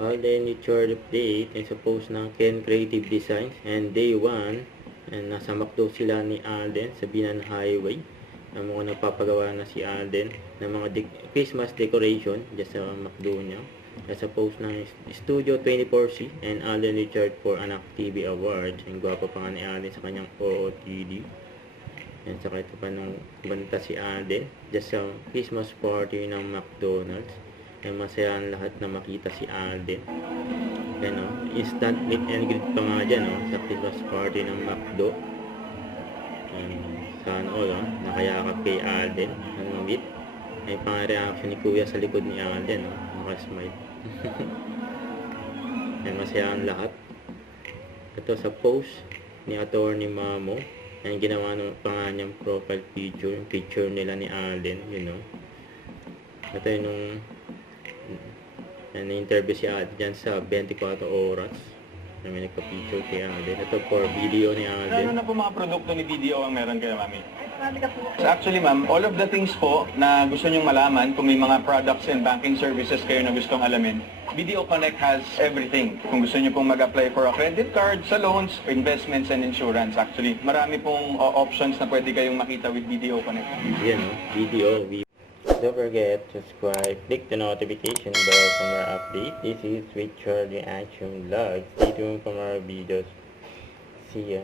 Alden Richard update and sa post ng Ken Creative Designs and day 1 and nasa McDo sila ni Alden sa Binan Highway. Ang mga nagpapagawa na si Alden ng mga Christmas decoration dyan sa McDo niya. At sa post ng Studio 24C and Alden Richard for Anak TV Awards. Ang gwapo pa nga ni Alden sa kanyang OOTD. Yan, saka ito pa nung banta si Alden dyan sa Christmas party ng McDonald's. Ay masaya ang lahat na makita si Alden. Yan o, instant meet and greet pa nga dyan o, sa Christmas party ng McDo. Yan, saan o, nakayakap kay Alden. Ang meet. Ay pang-reaction ni Kuya sa likod ni Alden o, nakasmile. Yan, masaya ang lahat. Ito sa post ni Attorney Mamo. Yan, ginawa pa nga niyang profile picture, yung picture nila ni Alden, you know. Ito yung nung na-interview si Alden dyan sa 24 oras na may nagpa-picture kay Alden. Ito for video ni Alden. Ano na po mga produkto ni BDO ang meron kayo, Mami? Actually, ma'am, all of the things po na gusto nyong malaman, kung may mga products and banking services kayo na gustong alamin, BDO Connect has everything. Kung gusto nyo pong mag-apply for a credit card, sa loans, investments, and insurance. Actually, marami pong options na pwede kayong makita with BDO Connect. Yan, BDO. Don't forget to subscribe, click the notification bell for more updates. This is Richard Reaction Vlog. Stay tuned for more videos. See ya.